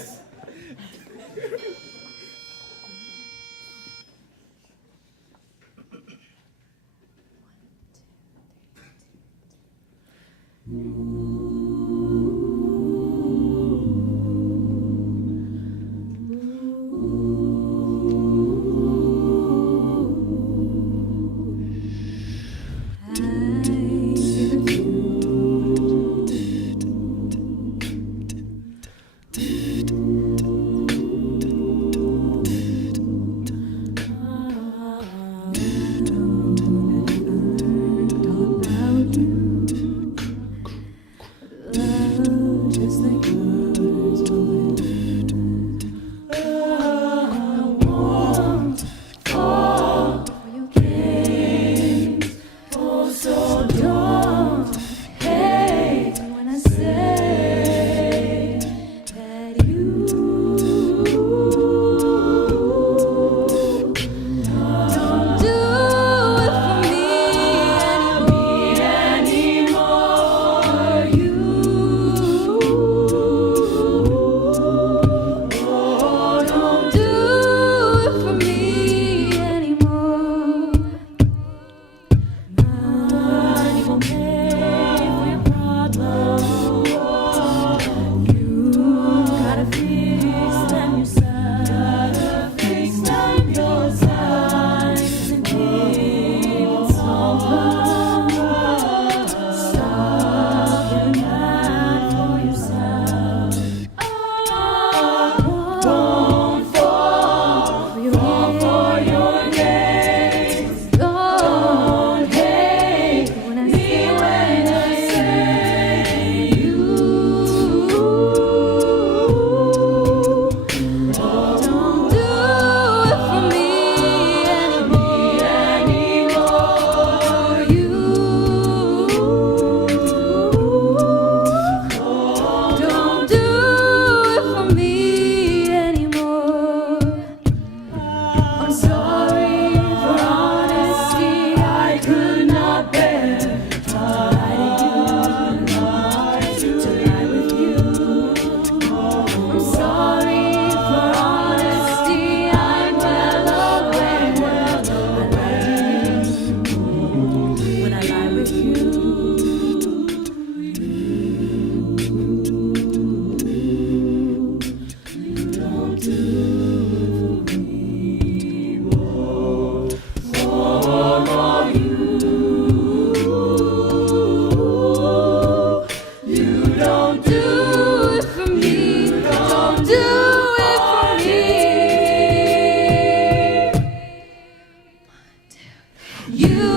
Don't do it for me. Don't do it for me. You.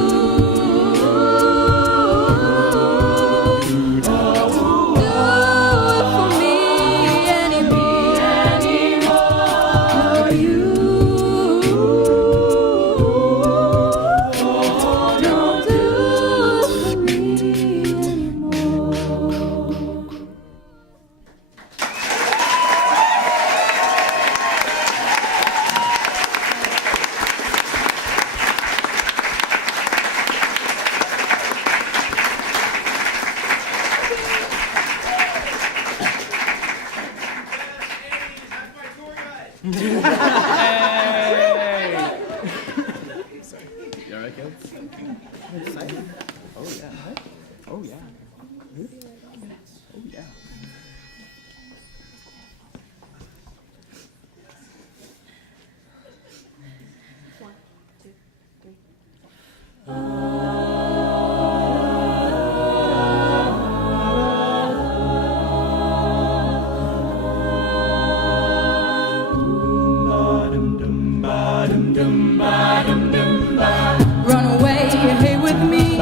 Run away, hey with me.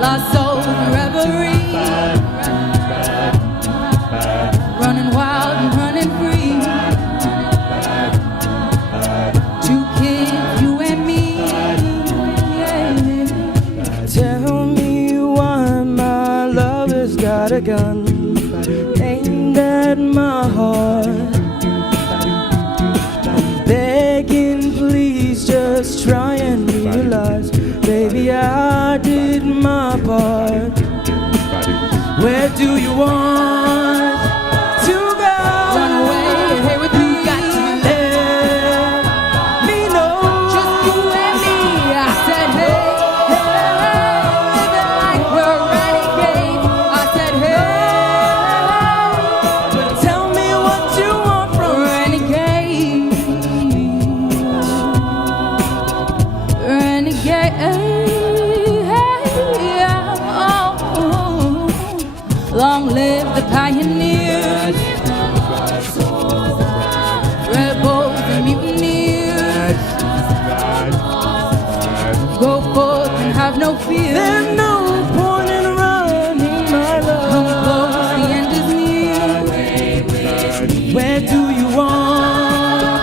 Lost souls in reverie. Running wild and running free. Two kids, you and me. Yeah. Tell me why my love has got a gun aimed at my heart. Begging, please just try and realize, baby, I did my part. Where do you want to go? Run away, hey with me. Got to let me know. Just you and me. I said, hey, hey, living like we're renegades. I said, hey, But tell me what you want from renegade. Renegade, hey, yeah, oh. Long live the pioneers, rebels and mutineers. Go forth and have no fear. There's no point in running, my love. Come close, the end is near. Where do you want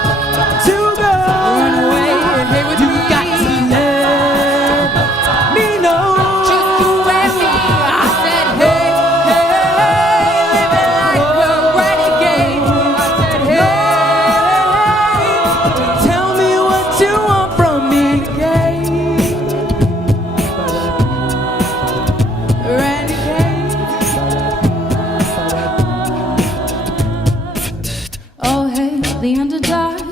to go? Run away, hey with me. Got to let me know. Just you and me. I said, hey, hey, living like we're renegades. I said, hey, Tell me what you want from me. renegade. Oh, hail the underdogs.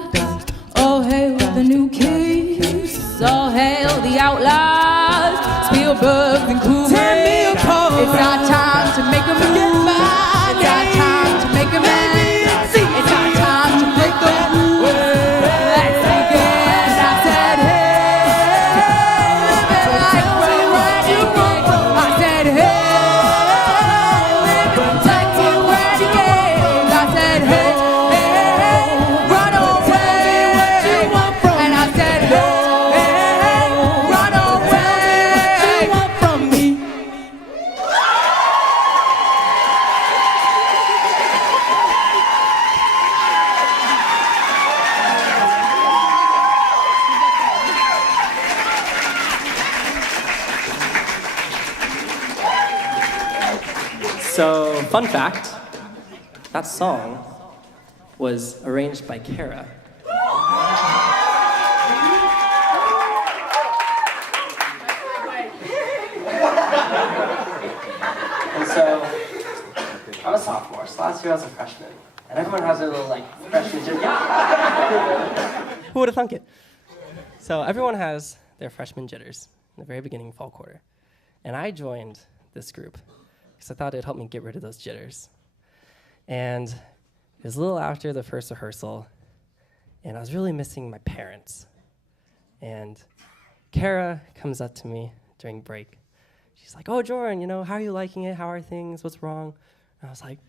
Oh, hail the new kings. Oh, hail the outlaws. Spielberg and Kubrick. Send me a call. It's our time to make a move. It's our time to make a man. It's our time to break the rules. Let's begin. I said, hey, living like we're renegades. I said, hey, living like we're renegades. I said, hey, run away. And I said, hey, run away. From me. So, fun fact, that song was arranged by Kara. And so, I'm a sophomore, so last year I was a freshman. And everyone has their little, freshman gym. Who would have thunk it? So, everyone has their freshman jitters in the very beginning fall quarter. And I joined this group because I thought it'd help me get rid of those jitters. And it was a little after the first rehearsal, and I was really missing my parents. And Kara comes up to me during break, she's like, oh, Jordan, you know, how are you liking it? How are things? What's wrong? And I was like,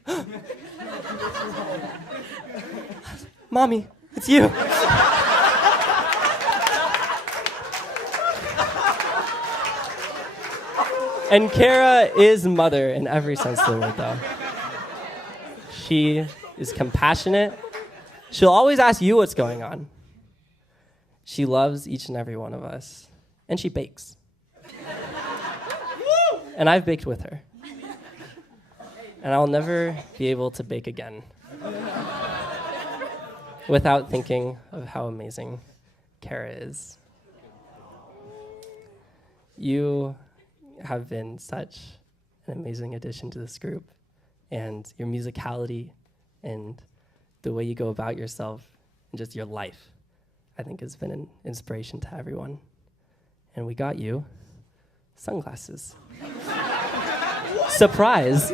Mommy, it's you. And Kara is mother in every sense of the word, though. She is compassionate. She'll always ask you what's going on. She loves each and every one of us. And she bakes. And I've baked with her. And I'll never be able to bake again without thinking of how amazing Kara is. You have been such an amazing addition to this group, and your musicality and the way you go about yourself and just your life, I think, has been an inspiration to everyone. And we got you sunglasses. Surprise!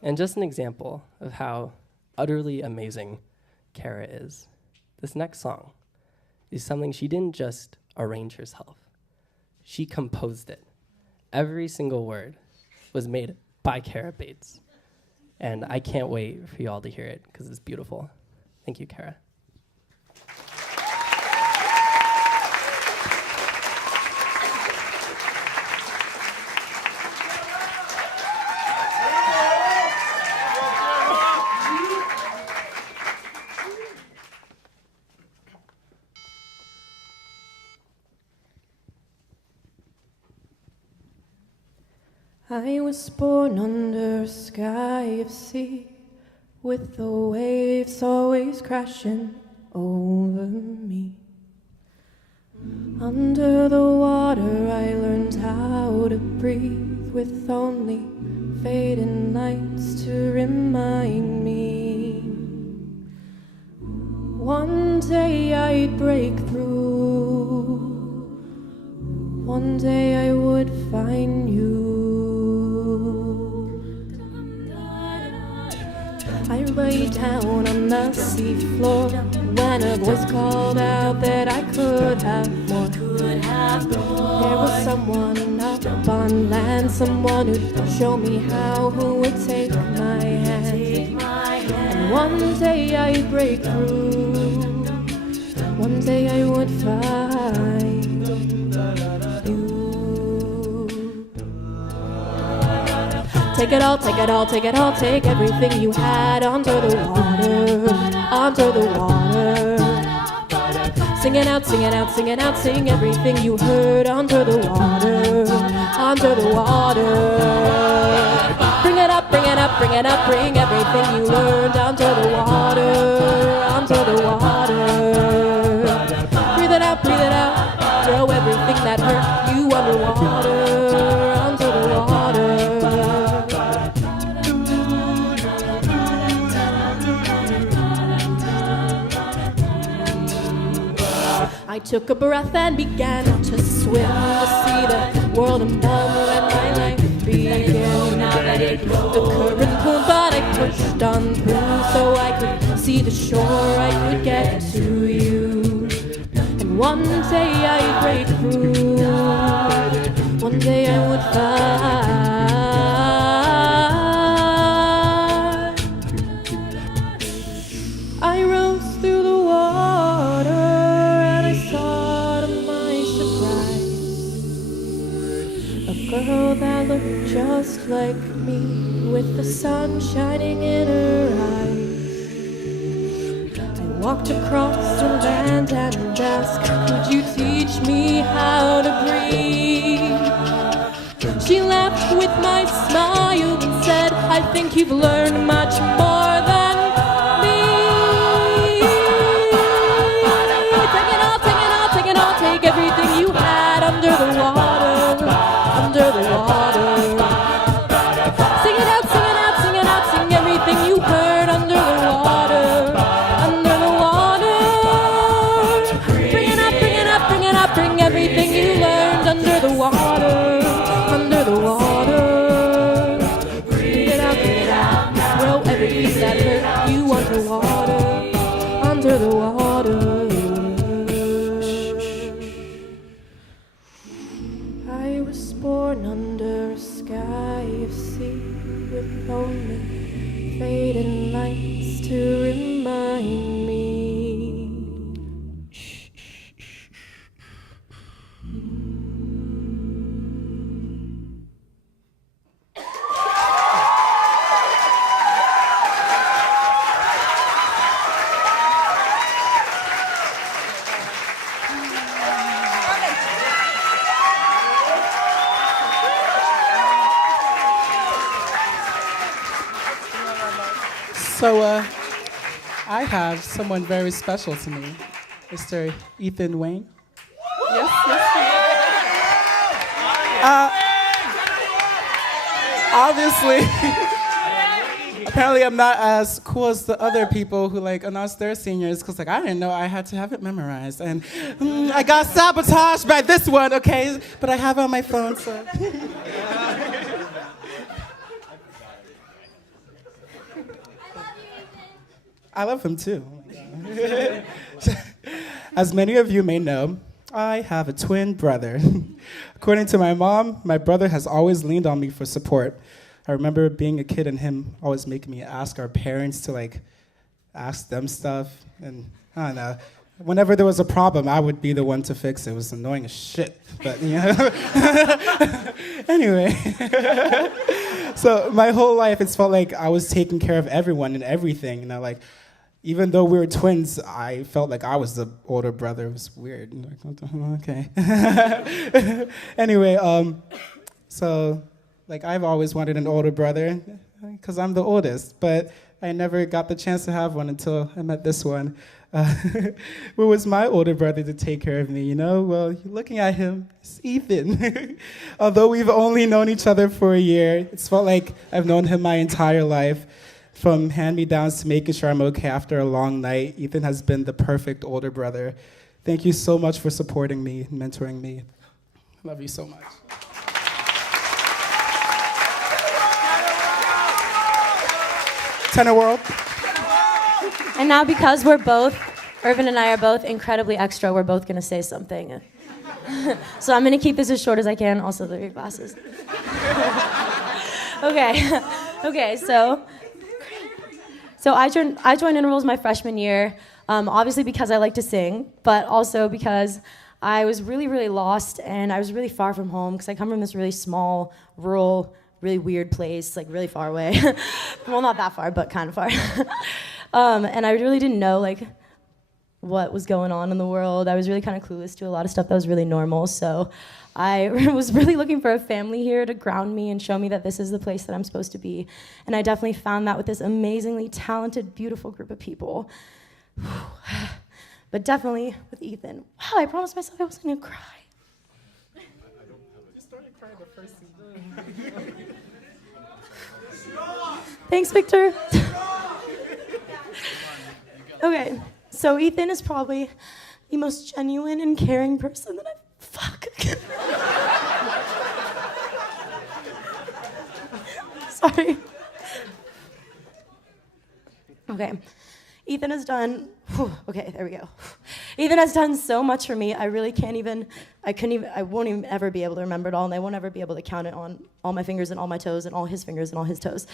And just an example of how utterly amazing Kara is. This next song is something she didn't just arrange herself. She composed it. Every single word was made by Kara Bates. And I can't wait for you all to hear it because it's beautiful. Thank you, Kara. I was born under a sky of sea, with the waves always crashing over me. Under the water I learned how to breathe, with only fading lights to remind me. One day I'd break through, one day I would find you. I lay down on the seafloor when a voice called out that I could have more. There was someone up on land, someone who'd show me how, who would take my hand. And one day I'd break through, one day I would find you. Take it all, take it all, take it all, take everything you had under the water, under the water. Sing it out, sing it out, sing it out, sing everything you heard under the water, under the water. Bring it up, bring it up, bring it up, bring everything you learned under the water, under the water. Breathe it out, throw everything that hurt you underwater, under the water. I took a breath and began to swim, to see the world above and my life began. The current pulled, but I pushed on through, so I could see the shore, I could get to you. And one day I'd break through, one day I would find. I rose through the water, girl that looked just like me, with the sun shining in her eyes. I walked across the land and asked, could you teach me how to breathe? She laughed with my smile and said, I think you've learned much more than me. Take it all, take it all, take it all, take everything you had under the water, under the water. Sing it out, sing it out, sing it out, sing everything you heard under the water, under the water. Bring it up, bring it up, bring it up, bring everything you learned under the water, under the water. Bring it out, throw everything was born under a sky of sea with only fading lights to remind me. So, I have someone very special to me, Mr. Ethan Wayne. Yes, yes. Obviously, apparently I'm not as cool as the other people who like announced their seniors, because like I didn't know I had to have it memorized, and I got sabotaged by this one. Okay, but I have it on my phone, so. I love him too. As many of you may know, I have a twin brother. According to my mom, my brother has always leaned on me for support. I remember being a kid and him always making me ask our parents to like ask them stuff. And I don't know, whenever there was a problem, I would be the one to fix it. It was annoying as shit, but you know. Anyway. So my whole life, it's felt like I was taking care of everyone and everything. You know, like, even though we were twins, I felt like I was the older brother. It was weird. Like, okay. Anyway, so like I've always wanted an older brother because I'm the oldest, but I never got the chance to have one until I met this one. Who was my older brother to take care of me, you know? Well, looking at him, it's Ethan. Although we've only known each other for a year, it's felt like I've known him my entire life. From hand-me-downs to making sure I'm okay after a long night, Ethan has been the perfect older brother. Thank you so much for supporting me and mentoring me. I love you so much. Tenor World. And now because we're both, Irvin and I are both incredibly extra, we're both going to say something. So I'm going to keep this as short as I can. Also, they're your glasses. Okay, so I joined Intervals my freshman year, obviously because I like to sing, but also because I was really, really lost and I was really far from home because I come from this really small, rural, really weird place, like really far away. Well, not that far, but kind of far. And I really didn't know like what was going on in the world. I was really kind of clueless to a lot of stuff that was really normal. So I was really looking for a family here to ground me and show me that this is the place that I'm supposed to be. And I definitely found that with this amazingly talented, beautiful group of people. But definitely with Ethan. Wow, I promised myself I wasn't gonna cry. You started crying the first season. Thanks, Victor. Okay, so Ethan is probably the most genuine and caring person that I've Sorry. Okay. Ethan has done, okay, there we go. Ethan has done so much for me. I really can't even, I won't even ever be able to remember it all, and I won't ever be able to count it on all my fingers and all my toes and all his fingers and all his toes.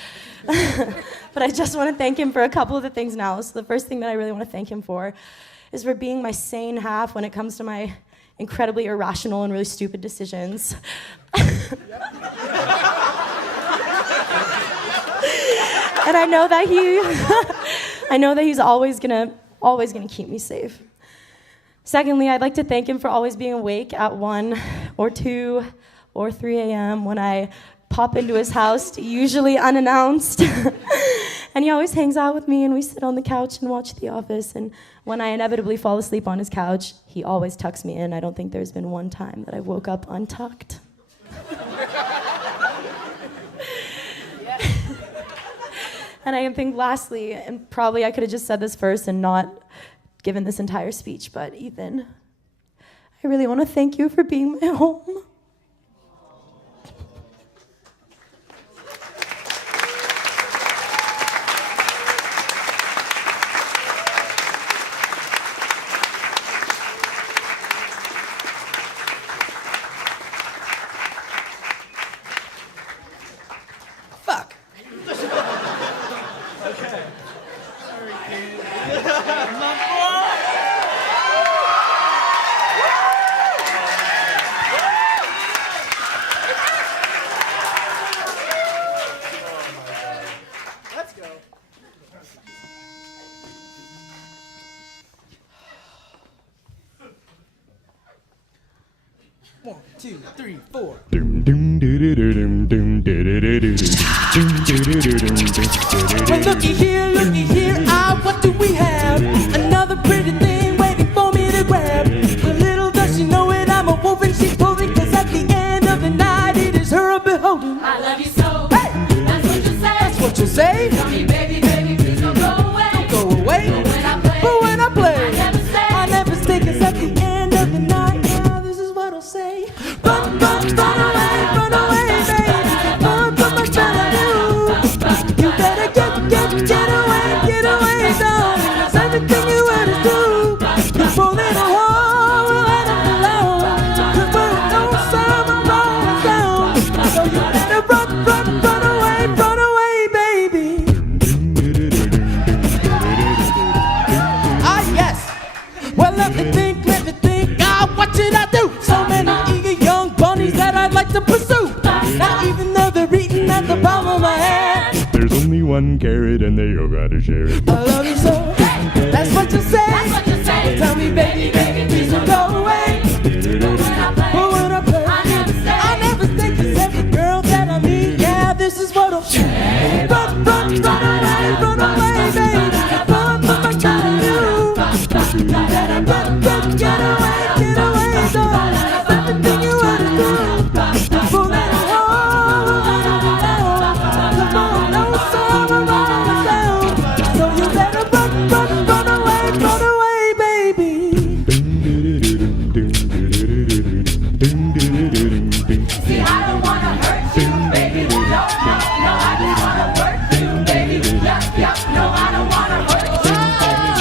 But I just want to thank him for a couple of the things now. So the first thing that I really want to thank him for is for being my sane half when it comes to my incredibly irrational and really stupid decisions. And I know that he's always gonna keep me safe. Secondly, I'd like to thank him for always being awake at 1 or 2 or 3 a.m. when I pop into his house, usually unannounced. And he always hangs out with me, and we sit on the couch and watch The Office. And when I inevitably fall asleep on his couch, he always tucks me in. I don't think there's been one time that I woke up untucked. And I think lastly, and probably I could have just said this first and not given this entire speech, but Ethan, I really want to thank you for being my home. 4. Well, looky here, what do we have? Another pretty thing waiting for me to grab. But little does she know it, I'm a wolf and she's clothing, 'cause at the end of the night it is her I'm beholding. I love you so. Hey! That's what you say. That's what you say. Tell me, baby, baby, please don't go away. Don't go away. But when I play, I never stay, 'cause at the end of the night, now this is what I'll say. Run, run, run away, baby. Run from my spell on you. You better get away, darling. It's everything you ever do. You fall in a hole, let it alone. 'Cause we're no summer rolling down. So you better run away, baby. Ah, yes. Well, let me think. Ah, what should I do? So many eager young bunnies that I'd like to pursue. Now even though they're eating at the palm of my hand, There's only one carrot and they all gotta share it. I love you so. That's what you say. Tell me, baby, please don't go away. But when I play, I never stay, 'cause every girl that I meet, yeah, this is what I'll do. Run away, baby. Run from my side of you. Better get away, darling. It's everything you want to do. For that hole, come on, no summer rolling down. So you better run away, baby. see, I don't wanna hurt you, baby. No, I don't wanna hurt you, baby. Yup, no, I don't wanna hurt you, baby.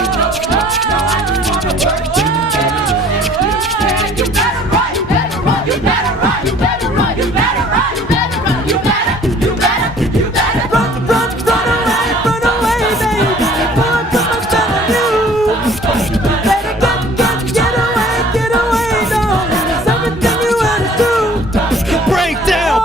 No, I don't wanna hurt you, baby. You better run, you better run, you better run, you better run, you better run, you better run, you better Run away, baby. Run from my spell on you. Better get away, darling. It's everything you want to do. Break down!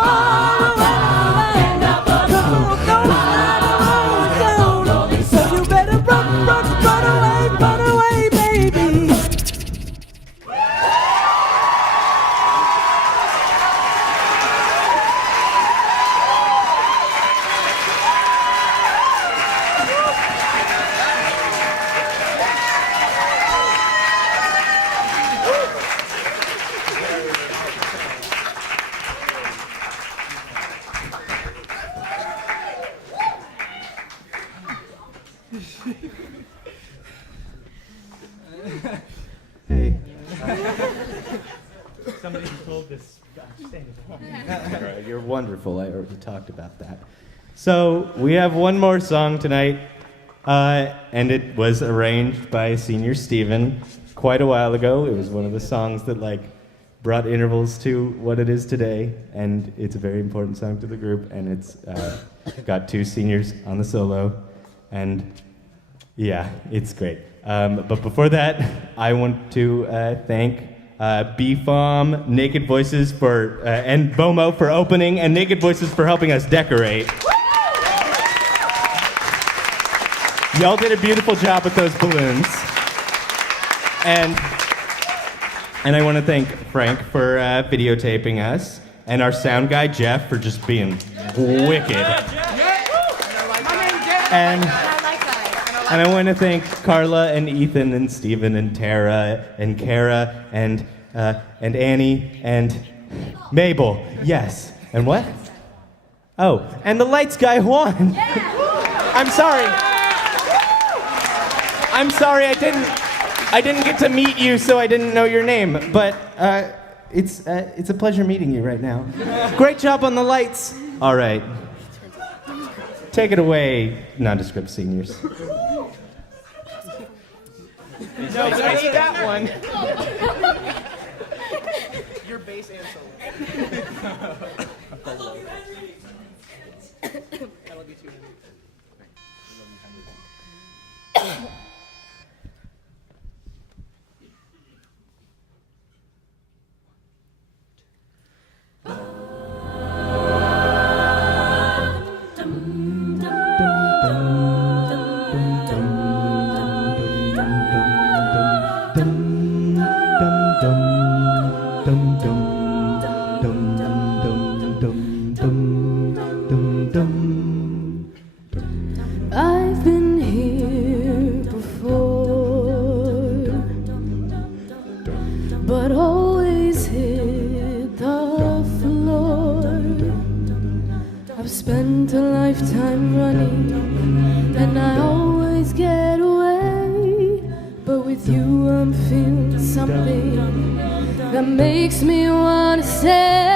So you better run away, baby. Hey. Somebody told this. You're wonderful. I already talked about that. So we have one more song tonight, and it was arranged by Senior Steven quite a while ago. It was one of the songs that brought intervals to what it is today, and it's a very important song to the group, and it's got 2 seniors on the solo, and yeah, it's great. But before that, I want to thank BFOM, Naked Voices and BOMO for opening, and Naked Voices for helping us decorate. Y'all did a beautiful job with those balloons. And I want to thank Frank for videotaping us, and our sound guy, Jeff, for just being wicked. And I want to thank Carla and Ethan and Steven and Tara and Kara and Annie and Mabel. Yes. And what? Oh, and the lights guy, Juan. I'm sorry. I didn't get to meet you, so I didn't know your name. But it's a pleasure meeting you right now. Great job on the lights. All right. Take it away, nondescript seniors. No, I need that one. Your bass and solo. I love you too. Dum dum spent a lifetime running, and I always get away. But with you I'm feeling something that makes me wanna say